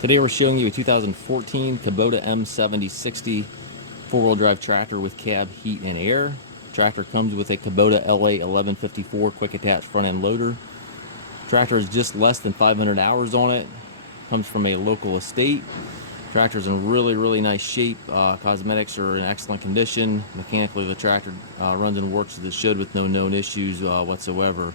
Today we're showing you a 2014 Kubota M7060 four-wheel drive tractor with cab heat and air. Tractor comes with a Kubota LA 1154 quick attach front end loader. Tractor is just less than 500 hours on it. Comes from a local estate. Tractor's in really nice shape. Cosmetics are in excellent condition. Mechanically the tractor runs and works as it should with no known issues whatsoever.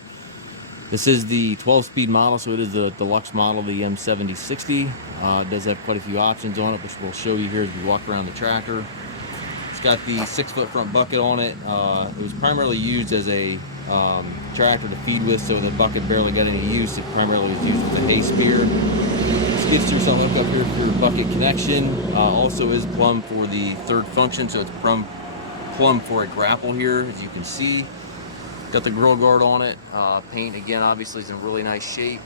This is the 12-speed model, so it is the Deluxe model, the M7060. It does have quite a few options on it, which we'll show you here as we walk around the tractor. It's got the 6-foot front bucket on it. It was primarily used as a tractor to feed with, so the bucket barely got any use. It primarily was used as a hay spear. Skid steer's on hook up here for your bucket connection. Also is plumbed for the third function, so it's plumbed for a grapple here, as you can see. Got the grill guard on it. Paint again obviously is in really nice shape.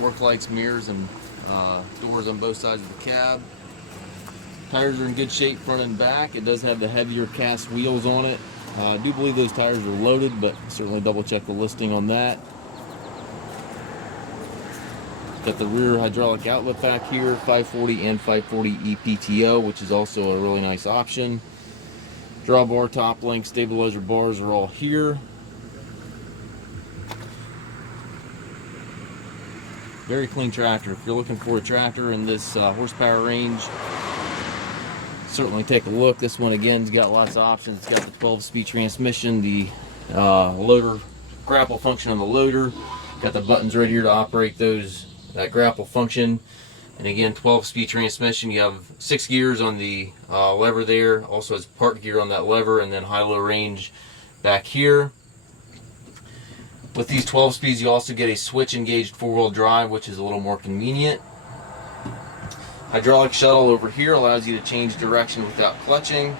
Work lights, mirrors, and doors on both sides of the cab. Tires are in good shape front and back. It does have the heavier cast wheels on it. I do believe those tires are loaded, but certainly double check the listing on that. Got the rear hydraulic outlet back here, 540 and 540 PTO, which is also a really nice option. Drawbar, top link, stabilizer bars are all here. Very clean tractor. If you're looking for a tractor in this horsepower range, certainly take a look. This one again's got lots of options. It's got the 12-speed transmission, the loader grapple function on the loader. Got the buttons right here to operate that grapple function. And again, 12-speed transmission. You have 6 gears on the lever there. Also has park gear on that lever, and then high-low range back here. With these 12 speeds, you also get a switch-engaged four-wheel drive, which is a little more convenient. Hydraulic shuttle over here allows you to change direction without clutching.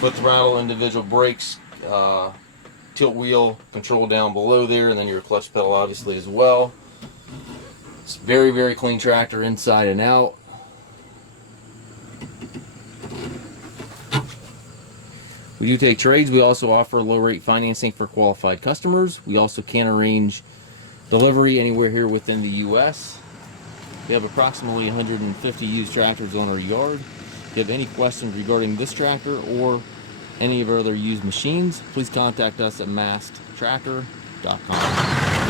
Foot throttle, individual brakes, tilt wheel control down below there, and then your clutch pedal obviously as well. It's very clean tractor inside and out. We do take trades. We also offer low rate financing for qualified customers. We also can arrange delivery anywhere here within the US. We have approximately 150 used tractors on our yard. If you have any questions regarding this tractor or any of our other used machines, please contact us at masttractor.com.